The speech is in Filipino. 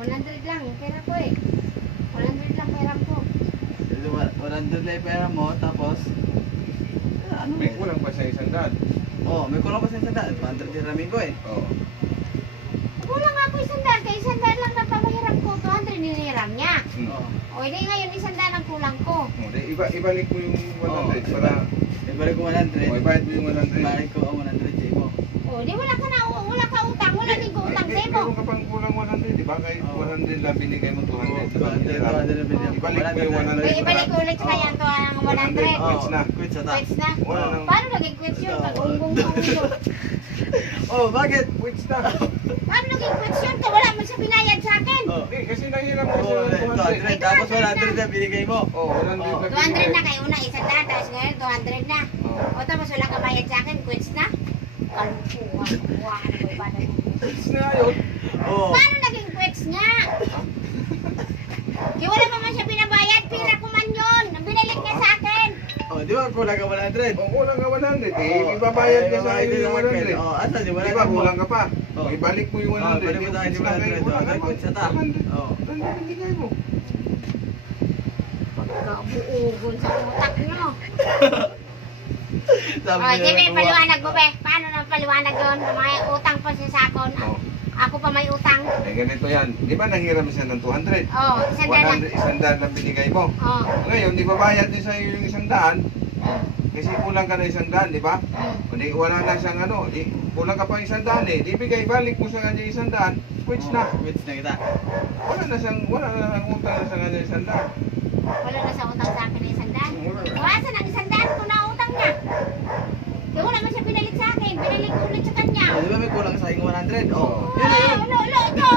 100 lang, pera ko eh. 100 lang pera ko. 100 lang yung pera mo, tapos ano May kulang pa sa 100. Oh, may kulang pa sa 100. 200 din ramin ko eh. Oo. Kulang ako 100, kaya 100 lang na pamahiram ko, 200 niniram niya. Oh. O hindi ngayon 100 ang kulang ko. Ibalik mo yung 100 para Ibalik ko 100. ibayad mo yung 100. Ibalik ko ang 100 sa mo. O di wala ka na, wala ka utang, wala din ko utang sa mo. Meron ka pang kulang 100, di ba? Kahit 100 lang binigay mo 200. 200 binigay. Ibalik mo yung 100. Kaya ibalik ko ulit sa kanya to ang 100. Quits na. Quits na ta. Quits na. Wala nang Paano naging quits yun? Pag-unggong pa ulo. Oh, bakit? quits na. Paano naging quits yun? Wala mo siya binayad sa akin. Oh. Kasi nahiram mo Oh, sa 200. 200 tapos 100 na binigay mo. Oh, 100 na 200 na kayo una, 100, tapos ngayon 200 na. Oh. O tapos wala ka bayad sa akin, quits na. Kalpuhan, buwan, ano ba na? Quits na yun. Oh. Paano naging quits nga? Kaya wala pa man siya binabayad, pira ko man yun. Binalik niya sa akin. Oh, di ba kulang ka 100? Kung kulang ka 100, ibabayad niya sa iyo yung 100. Oh, asa di Di ba, kulang ka pa? Oh. Ibalik mo yung 100. Balik mo tayo yung 100. Kulang ka pa. Quits na ta. 100. Oh. 100 binigay mo. Pagkabuugon sa utak nyo. Sabi O, niya, Jimmy, nakuha. paliwanag mo, be. Paano na paliwanag yun? May utang pa siya sa akin. Oh. Ako pa may utang. Eh, ganito yan. Di ba nanghiram siya ng 200? Oh, 100 lang. 100 lang binigay mo. Oh. Ngayon, di ba bayad din sa iyo yung 100? Kasi kulang ka na 100, di ba? O di, wala na siyang ano, di, kulang ka pa 100 eh. Di bigay, balik mo sa kanya 100, quits na. Quits na kita. Wala na siyang utang na sa kanya 100. Wala na sa utang sa akin ng 100. Wala na. Wala sa nang 100 ko na utang niya. Kaya wala man siya binalik sa akin. Binalik ko ulit sa kanya. Oh, di ba may kulang sa aking 100? Oh. Ulo, ito.